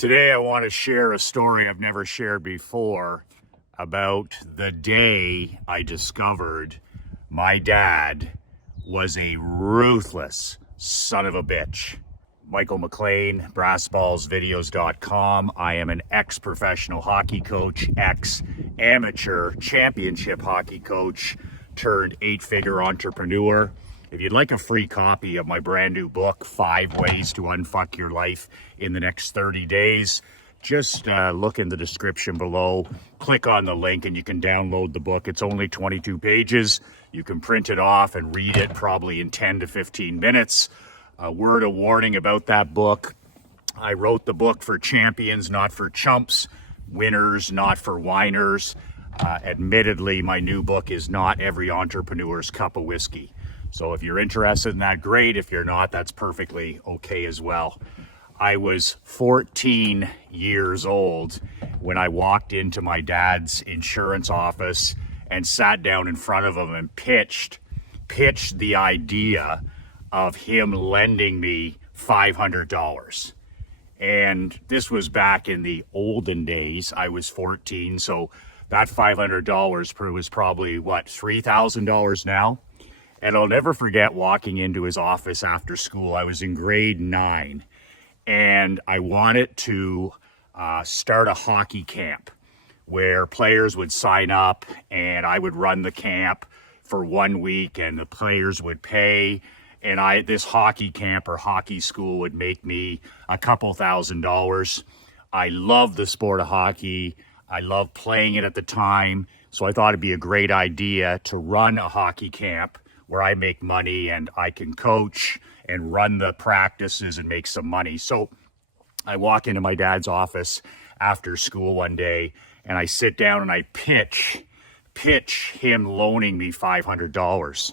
Today I want to share a story I've never shared before about the day I discovered my dad was a ruthless son of a bitch. Michael McLean, brassballsvideos.com. I am an ex-professional hockey coach, ex-amateur championship hockey coach, turned 8-figure entrepreneur. If you'd like a free copy of my brand new book, 5 Ways to Unfuck Your Life in the Next 30 Days, just look in the description below, click on the link and you can download the book. It's only 22 pages. You can print it off and read it probably in 10 to 15 minutes. A word of warning about that book. I wrote the book for champions, not for chumps, winners, not for whiners. Admittedly, my new book is not every entrepreneur's cup of whiskey. So if you're interested in that, great. If you're not, that's perfectly okay as well. I was 14 years old when I walked into my dad's insurance office and sat down in front of him and pitched the idea of him lending me $500. And this was back in the olden days. I was 14, so that $500 was probably, what, $3,000 now? And I'll never forget walking into his office after school. I was in grade 9, and I wanted to start a hockey camp where players would sign up and I would run the camp for 1 week and the players would pay. And this hockey camp or hockey school would make me a couple $1,000s. I loved the sport of hockey. I loved playing it at the time. So I thought it'd be a great idea to run a hockey camp where I make money and I can coach and run the practices and make some money. So I walk into my dad's office after school one day and I sit down and I pitch him loaning me $500.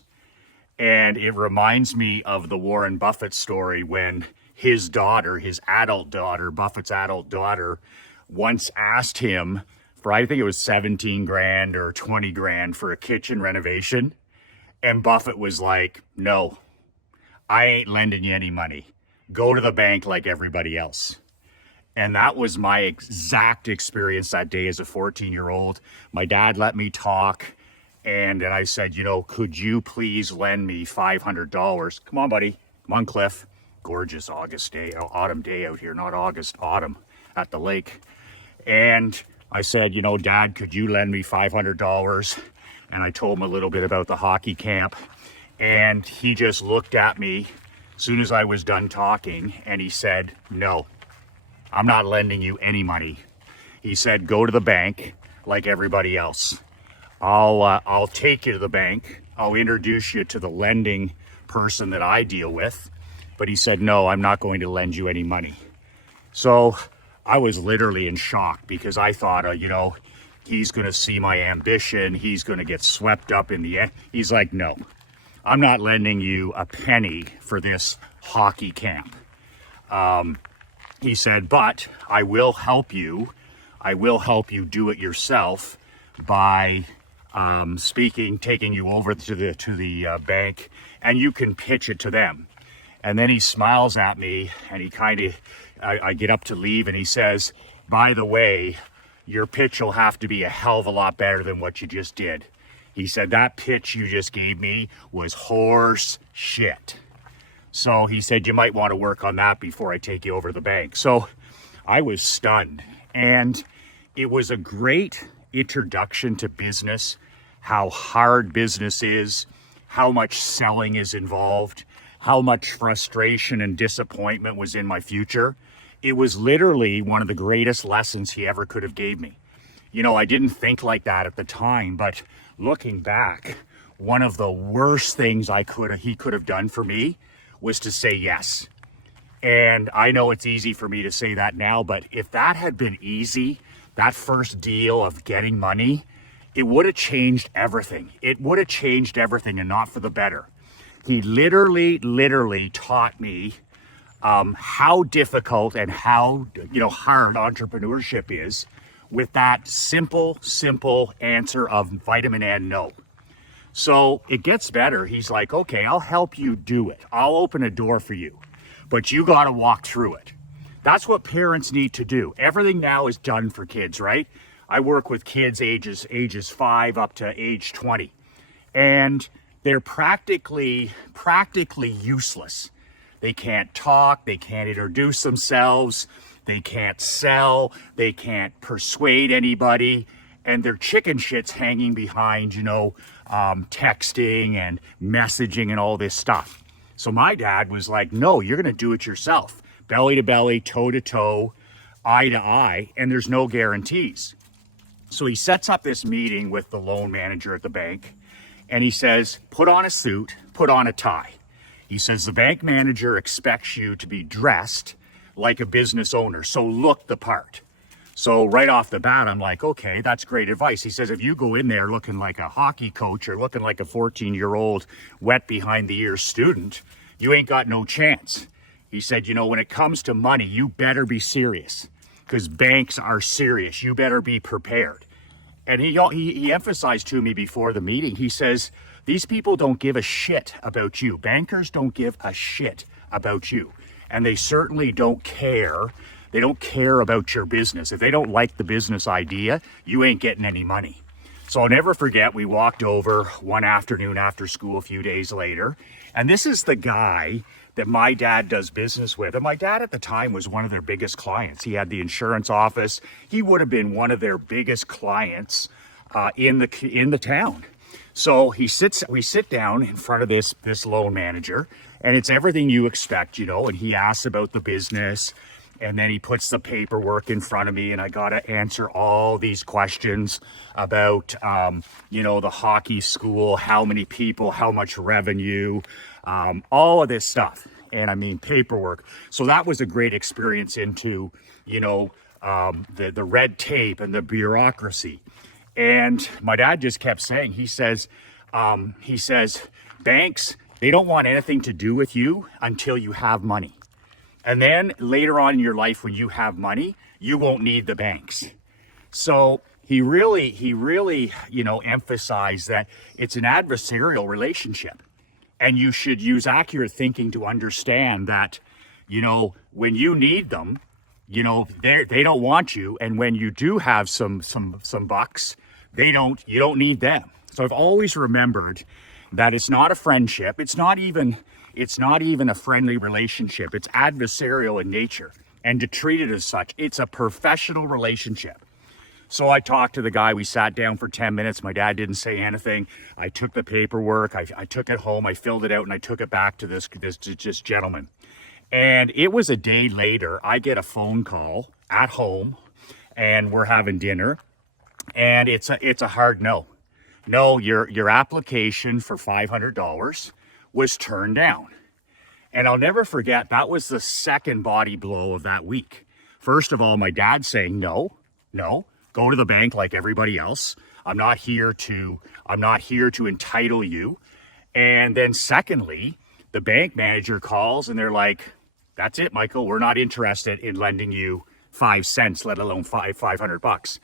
And it reminds me of the Warren Buffett story when his daughter, his adult daughter, Buffett's adult daughter, once asked him for, I think it was 17 grand or 20 grand for a kitchen renovation. And Buffett was like, no, I ain't lending you any money. Go to the bank like everybody else. And that was my exact experience that day as a 14-year-old. My dad let me talk. And then I said, could you please lend me $500? Come on, buddy. Come on, Cliff. Gorgeous autumn day out here, not August, autumn at the lake. And I said, Dad, could you lend me $500? And I told him a little bit about the hockey camp. And he just looked at me as soon as I was done talking. And he said, no, I'm not lending you any money. He said, go to the bank like everybody else. I'll take you to the bank. I'll introduce you to the lending person that I deal with. But he said, no, I'm not going to lend you any money. So I was literally in shock because I thought, he's going to see my ambition. He's going to get swept up in the end. He's like, no, I'm not lending you a penny for this hockey camp. He said, but I will help you. I will help you do it yourself by taking you over to the bank, and you can pitch it to them. And then he smiles at me, and I get up to leave, and he says, by the way, your pitch will have to be a hell of a lot better than what you just did. He said, that pitch you just gave me was horse shit. So he said, you might want to work on that before I take you over to the bank. So I was stunned. And it was a great introduction to business, how hard business is, how much selling is involved, how much frustration and disappointment was in my future. It was literally one of the greatest lessons he ever could have gave me. I didn't think like that at the time, but looking back, one of the worst things he could have done for me was to say yes. And I know it's easy for me to say that now, but if that had been easy, that first deal of getting money, it would have changed everything. It would have changed everything, and not for the better. He literally taught me how difficult and how hard entrepreneurship is with that simple answer of vitamin N, no. So it gets better. He's like, okay, I'll help you do it. I'll open a door for you, but you got to walk through it. That's what parents need to do. Everything now is done for kids, right? I work with kids ages 5 up to age 20. And they're practically useless. They can't talk, they can't introduce themselves, they can't sell, they can't persuade anybody, and their chicken shit's hanging behind, texting and messaging and all this stuff. So my dad was like, no, you're gonna do it yourself. Belly to belly, toe to toe, eye to eye, and there's no guarantees. So he sets up this meeting with the loan manager at the bank, and he says, put on a suit, put on a tie. He says, the bank manager expects you to be dressed like a business owner, so look the part. So right off the bat, I'm like, okay, that's great advice. He says, if you go in there looking like a hockey coach or looking like a 14-year-old wet behind the ears student, you ain't got no chance. He said, when it comes to money, you better be serious, because banks are serious. You better be prepared. And he emphasized to me before the meeting, he says, these people don't give a shit about you. Bankers don't give a shit about you. And they certainly don't care. They don't care about your business. If they don't like the business idea, you ain't getting any money. So I'll never forget, we walked over one afternoon after school a few days later. And this is the guy that my dad does business with. And my dad at the time was one of their biggest clients. He had the insurance office. He would have been one of their biggest clients in the town. So we sit down in front of this loan manager, and it's everything you expect, and he asks about the business, and then he puts the paperwork in front of me, and I got to answer all these questions about, the hockey school, how many people, how much revenue, all of this stuff. And I mean, paperwork. So that was a great experience into, the red tape and the bureaucracy. And my dad just kept saying, he says, banks, they don't want anything to do with you until you have money. And then later on in your life, when you have money, you won't need the banks. So he really, emphasized that it's an adversarial relationship. And you should use accurate thinking to understand that, when you need them, they don't want you. And when you do have some bucks, you don't need them. So I've always remembered that it's not a friendship. It's not even a friendly relationship. It's adversarial in nature. And to treat it as such, it's a professional relationship. So I talked to the guy. We sat down for 10 minutes. My dad didn't say anything. I took the paperwork. I took it home. I filled it out, and I took it back to this gentleman. And it was a day later. I get a phone call at home, and we're having dinner. And it's a hard no. No, your application for $500 was turned down. And I'll never forget, that was the second body blow of that week. First of all, my dad saying, no, go to the bank like everybody else. I'm not here to entitle you. And then secondly, the bank manager calls and they're like, that's it, Michael, we're not interested in lending you 5 cents, let alone $500.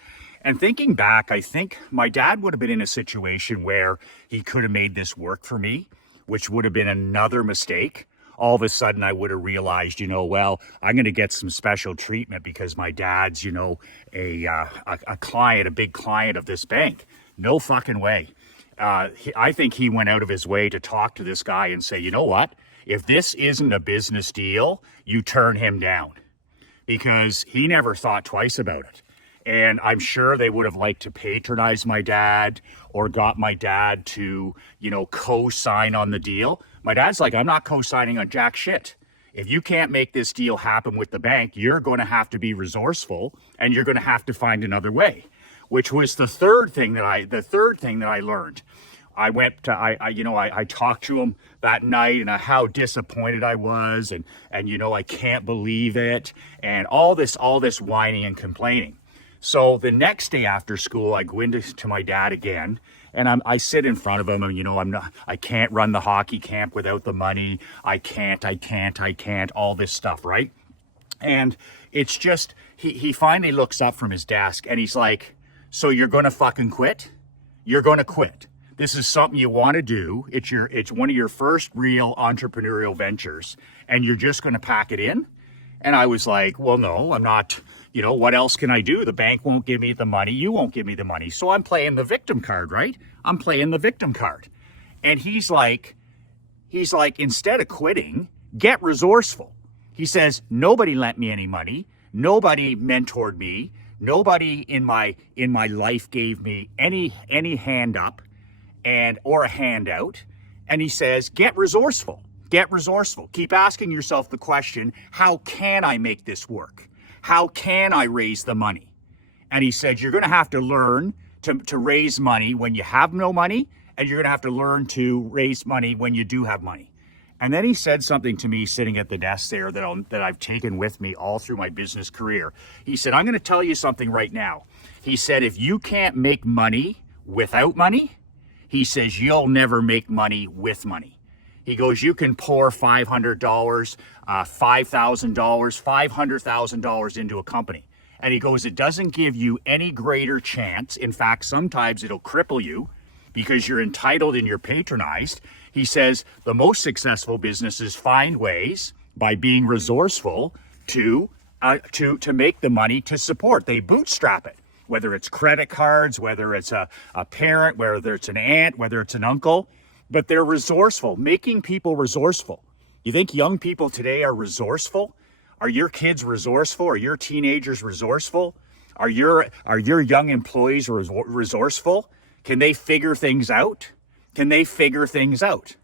And thinking back, I think my dad would have been in a situation where he could have made this work for me, which would have been another mistake. All of a sudden I would have realized, well, I'm going to get some special treatment because my dad's, a client, a big client of this bank. No fucking way. I think he went out of his way to talk to this guy and say, you know what? If this isn't a business deal, you turn him down, because he never thought twice about it. And I'm sure they would have liked to patronize my dad or got my dad to, co-sign on the deal. My dad's like, I'm not co-signing on jack shit. If you can't make this deal happen with the bank, you're going to have to be resourceful and you're going to have to find another way, which was the third thing that I learned. I talked to him that night and how disappointed I was and I can't believe it and all this whining and complaining. So the next day after school, I go into my dad again, and I sit in front of him, and I can't run the hockey camp without the money. I can't, all this stuff, right? And it's just, he finally looks up from his desk, and he's like, so you're gonna fucking quit? You're gonna quit. This is something you want to do. It's one of your first real entrepreneurial ventures, and you're just gonna pack it in? And I was like, well, no, I'm not, what else can I do? The bank won't give me the money. You won't give me the money. So I'm playing the victim card, right? I'm playing the victim card. And he's like, instead of quitting, get resourceful. He says, nobody lent me any money. Nobody mentored me. Nobody in my life gave me any hand up or a handout. And he says, get resourceful. Get resourceful. Keep asking yourself the question, how can I make this work? How can I raise the money? And he said, you're going to have to learn to raise money when you have no money, and you're going to have to learn to raise money when you do have money. And then he said something to me sitting at the desk there that I've taken with me all through my business career. He said, I'm going to tell you something right now. He said, if you can't make money without money, he says, you'll never make money with money. He goes, you can pour $500, $5,000, $500,000 into a company. And he goes, it doesn't give you any greater chance. In fact, sometimes it'll cripple you because you're entitled and you're patronized. He says, the most successful businesses find ways by being resourceful to make the money to support. They bootstrap it, whether it's credit cards, whether it's a parent, whether it's an aunt, whether it's an uncle. But they're resourceful, making people resourceful. You think young people today are resourceful? Are your kids resourceful? Are your teenagers resourceful? Are your young employees resourceful? Can they figure things out? Can they figure things out?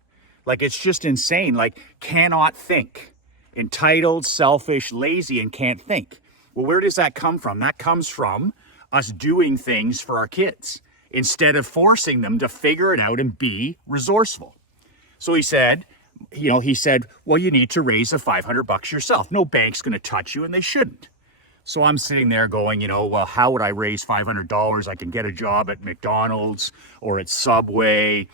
Like, it's just insane. Like, cannot think. Entitled, selfish, lazy, and can't think. Well, where does that come from? That comes from us doing things for our kids instead of forcing them to figure it out and be resourceful. So he said, well, you need to raise the $500 yourself. No bank's going to touch you, and they shouldn't. So I'm sitting there going, well, how would I raise $500? I can get a job at McDonald's or at Subway.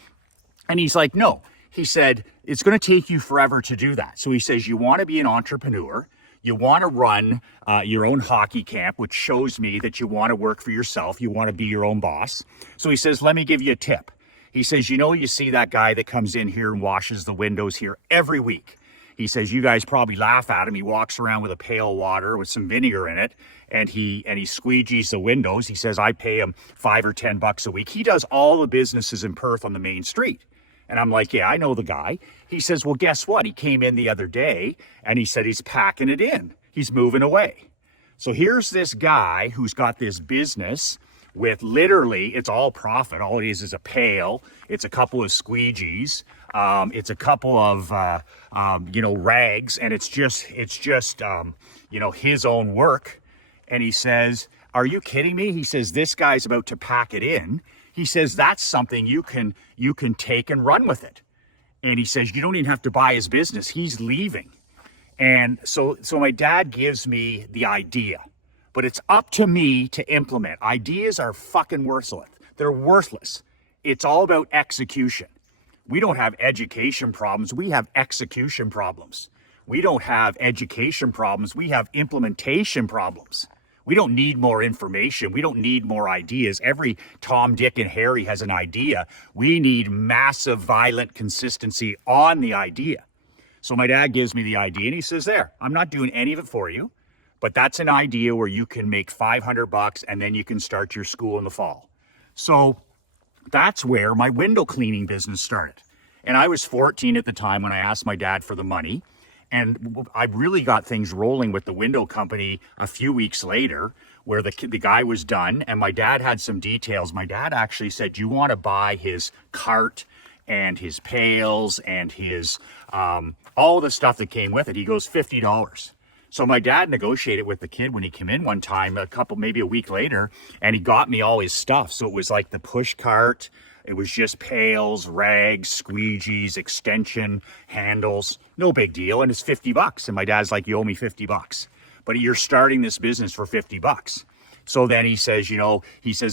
And he's like, no. He said, it's going to take you forever to do that. So he says, you want to be an entrepreneur. You want to run your own hockey camp, which shows me that you want to work for yourself. You want to be your own boss. So he says, let me give you a tip. He says, you see that guy that comes in here and washes the windows here every week. He says, you guys probably laugh at him. He walks around with a pail of water with some vinegar in it, and he squeegees the windows. He says, I pay him $5 or $10 a week. He does all the businesses in Perth on the main street. And I'm like, yeah, I know the guy. He says, well, guess what? He came in the other day and he said he's packing it in. He's moving away. So here's this guy who's got this business with literally, it's all profit. All it is a pail. It's a couple of squeegees. It's a couple of, rags. And it's just his own work. And he says, are you kidding me? He says, this guy's about to pack it in. He says, that's something you can take and run with it. And he says, you don't even have to buy his business. He's leaving. And so my dad gives me the idea, but it's up to me to implement. Ideas are fucking worthless. They're worthless. It's all about execution. We don't have education problems. We have execution problems. We don't have education problems. We have implementation problems. We don't need more information. We don't need more ideas. Every Tom, Dick, and Harry has an idea. We need massive, violent consistency on the idea. So my dad gives me the idea, and he says, there, I'm not doing any of it for you, but that's an idea where you can make $500 and then you can start your school in the fall. So that's where my window cleaning business started. And I was 14 at the time when I asked my dad for the money. And I really got things rolling with the window company a few weeks later, where the guy was done and my dad had some details. My dad actually said, do you want to buy his cart and his pails and his all the stuff that came with it? He goes, $50. So my dad negotiated with the kid when he came in one time, maybe a week later, and he got me all his stuff. So it was like the push cart. It was just pails, rags, squeegees, extension, handles, no big deal. And it's $50. And my dad's like, you owe me $50, but you're starting this business for $50. So then he says,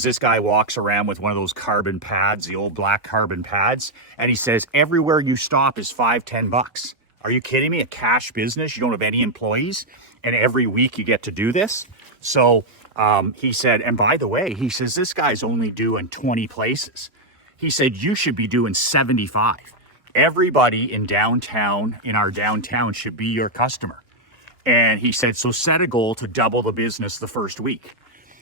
this guy walks around with one of those carbon pads, the old black carbon pads. And he says, everywhere you stop is $5, $10. Are you kidding me? A cash business. You don't have any employees. And every week you get to do this. So he said, and by the way, he says, this guy's only doing 20 places. He said, you should be doing 75. Everybody in our downtown should be your customer. And he said, so set a goal to double the business the first week.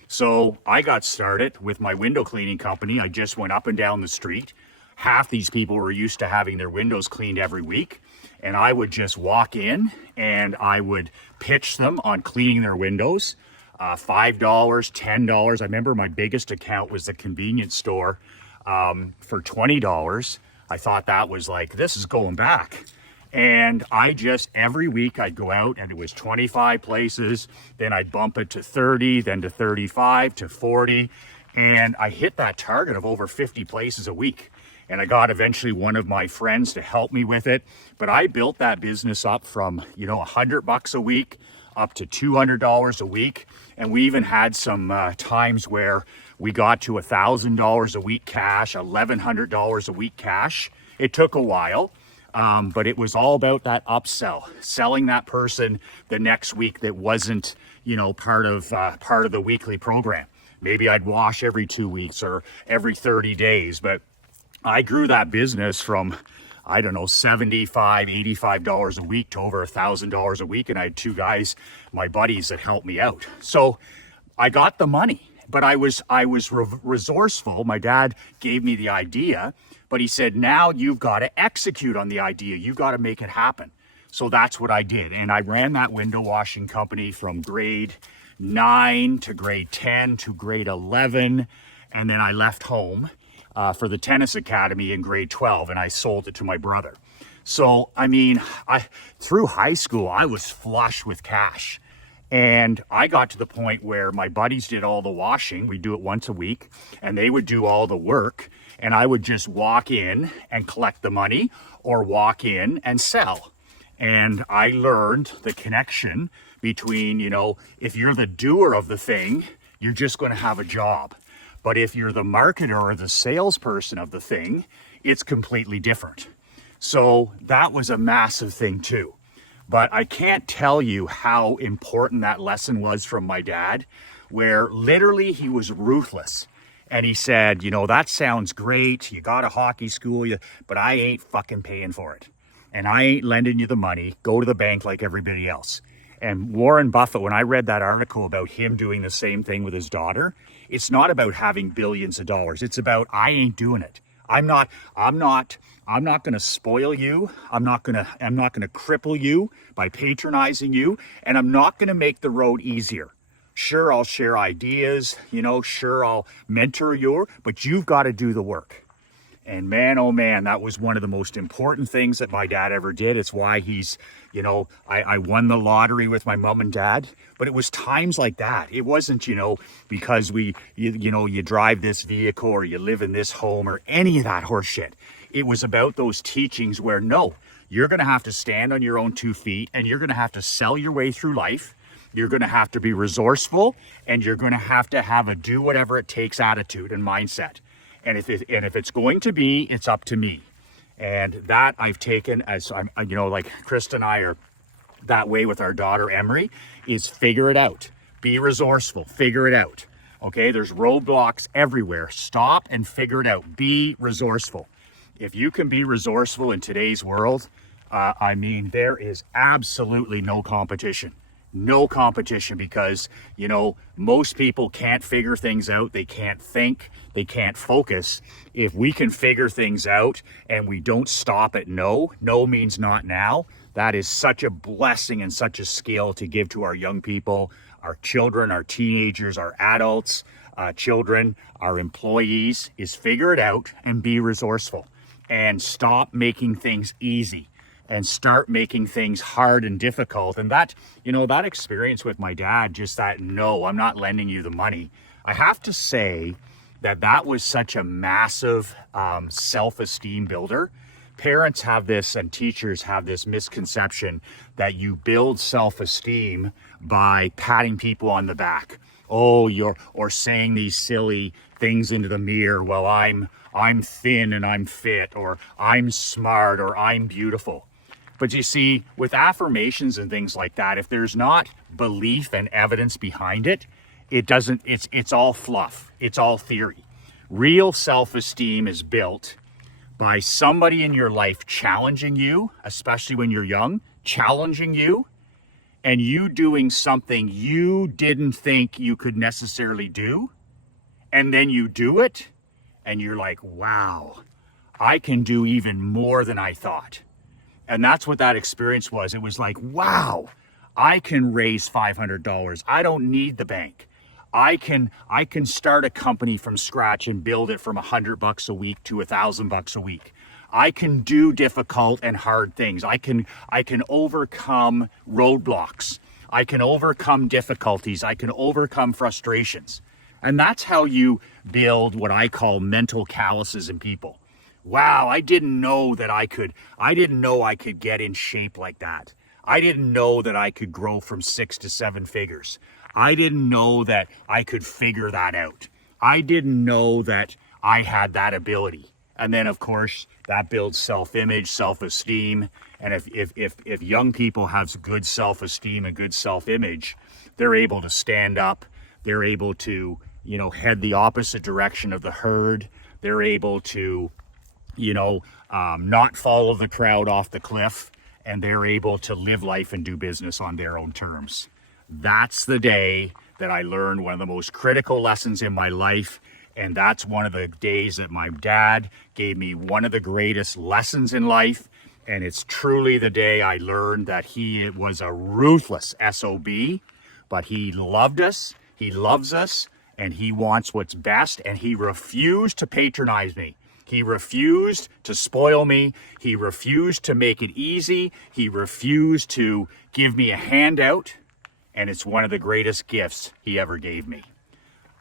So I got started with my window cleaning company. I just went up and down the street. Half these people were used to having their windows cleaned every week. And I would just walk in and I would pitch them on cleaning their windows. $5, $10. I remember my biggest account was the convenience store for $20. I thought that was like, this is going back. And I just, every week I'd go out and it was 25 places. Then I'd bump it to 30, then to 35, to 40. And I hit that target of over 50 places a week. And I got eventually one of my friends to help me with it. But I built that business up from, $100 a week up to $200 a week. And we even had some times where we got to $1,000 a week cash, $1,100 a week cash. It took a while, but it was all about that upsell, selling that person the next week that wasn't, part of the weekly program. Maybe I'd wash every 2 weeks or every 30 days, but I grew that business from, $75, $85 a week to over $1,000 a week. And I had two guys, my buddies, that helped me out. So I got the money, but I was resourceful. My dad gave me the idea, but he said, now you've got to execute on the idea. You got to make it happen. So that's what I did. And I ran that window washing company from grade 9 to grade 10 to grade 11. And then I left home for the tennis academy in grade 12, and I sold it to my brother. So, through high school, I was flush with cash. And I got to the point where my buddies did all the washing. We do it once a week, and they would do all the work. And I would just walk in and collect the money or walk in and sell. And I learned the connection between, if you're the doer of the thing, you're just going to have a job. But if you're the marketer or the salesperson of the thing, it's completely different. So that was a massive thing too. But I can't tell you how important that lesson was from my dad, where literally he was ruthless. And he said, that sounds great. You got a hockey school, but I ain't fucking paying for it. And I ain't lending you the money. Go to the bank like everybody else. And Warren Buffett, when I read that article about him doing the same thing with his daughter, it's not about having billions of dollars. It's about, I ain't doing it. I'm not going to spoil you. I'm not going to cripple you by patronizing you. And I'm not going to make the road easier. Sure, I'll share ideas, sure, I'll mentor you, but you've got to do the work. And man, oh man, that was one of the most important things that my dad ever did. It's why he's, I won the lottery with my mom and dad, but it was times like that. It wasn't, because you drive this vehicle or you live in this home or any of that horse shit. It was about those teachings where, no, you're going to have to stand on your own 2 feet and you're going to have to sell your way through life. You're going to have to be resourceful and you're going to have a do whatever it takes attitude and mindset. And if it's going to be, it's up to me. And that I've taken as I'm, like Krista and I are that way with our daughter Emery, is figure it out. Be resourceful, figure it out. Okay, there's roadblocks everywhere. Stop and figure it out. Be resourceful. If you can be resourceful in today's world, there is absolutely no competition. No competition because, most people can't figure things out. They can't think. They can't focus. If we can figure things out and we don't stop at no means not now. That is such a blessing and such a skill to give to our young people, our children, our teenagers, our adults, children, our employees, is figure it out and be resourceful and stop making things easy. And start making things hard and difficult. And that, that experience with my dad, just that, no, I'm not lending you the money. I have to say that was such a massive self-esteem builder. Parents have this and teachers have this misconception that you build self-esteem by patting people on the back. Or saying these silly things into the mirror. Well, I'm thin and I'm fit, or I'm smart, or I'm beautiful. But you see, with affirmations and things like that, if there's not belief and evidence behind it, it's all fluff. It's all theory. Real self-esteem is built by somebody in your life challenging you, especially when you're young, challenging you, and you doing something you didn't think you could necessarily do, and then you do it, and you're like, wow, I can do even more than I thought. And that's what that experience was. It was like, wow, I can raise $500. I don't need the bank. I can start a company from scratch and build it from $100 a week to $1,000 a week. I can do difficult and hard things. I can overcome roadblocks. I can overcome difficulties. I can overcome frustrations. And that's how you build what I call mental calluses in people. Wow, I didn't know I could get in shape like that. I didn't know that I could grow from 6 to 7 figures. I didn't know that I could figure that out. I didn't know that I had that ability. And then, of course, that builds self-image, self-esteem. And if young people have good self-esteem and good self-image, they're able to stand up. They're able to, head the opposite direction of the herd. They're able to, not follow the crowd off the cliff. And they're able to live life and do business on their own terms. That's the day that I learned one of the most critical lessons in my life. And that's one of the days that my dad gave me one of the greatest lessons in life. And it's truly the day I learned that he was a ruthless SOB, but he loved us, he loves us, and he wants what's best. And he refused to patronize me. He refused to spoil me. He refused to make it easy. He refused to give me a handout. And it's one of the greatest gifts he ever gave me.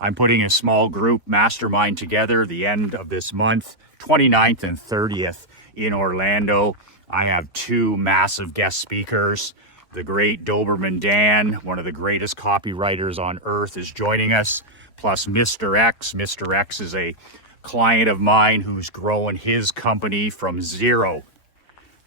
I'm putting a small group mastermind together the end of this month, 29th and 30th in Orlando. I have 2 massive guest speakers. The great Doberman Dan, one of the greatest copywriters on earth, is joining us, plus Mr. X. Mr. X is a client of mine who's growing his company from 0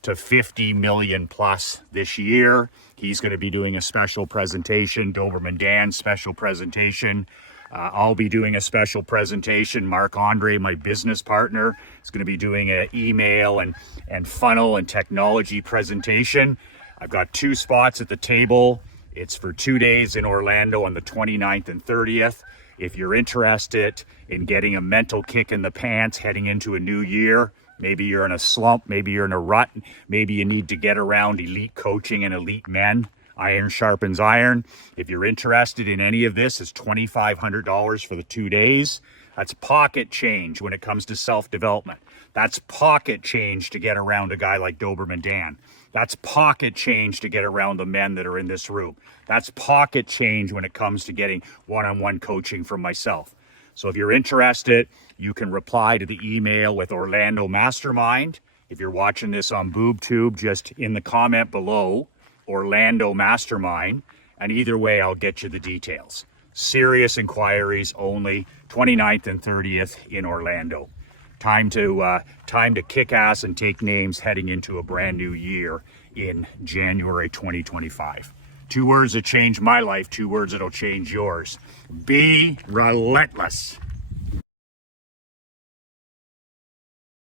to 50 million plus this year. He's going to be doing a special presentation, Doberman Dan's special presentation. I'll be doing a special presentation. Mark Andre, my business partner, is going to be doing an email and funnel and technology presentation. I've got 2 spots at the table. It's for 2 days in Orlando on the 29th and 30th. If you're interested in getting a mental kick in the pants heading into a new year, maybe you're in a slump, maybe you're in a rut, maybe you need to get around elite coaching and elite men. Iron sharpens iron. If you're interested in any of this, it's $2,500 for the 2 days. That's pocket change when it comes to self-development. That's pocket change to get around a guy like Doberman Dan. That's pocket change to get around the men that are in this room. That's pocket change when it comes to getting one-on-one coaching from myself. So if you're interested, you can reply to the email with Orlando Mastermind. If you're watching this on BoobTube, just in the comment below, Orlando Mastermind, and either way, I'll get you the details. Serious inquiries only, 29th and 30th in Orlando. Time to kick ass and take names heading into a brand new year in January 2025. 2 words that changed my life, 2 words that'll change yours. Be relentless.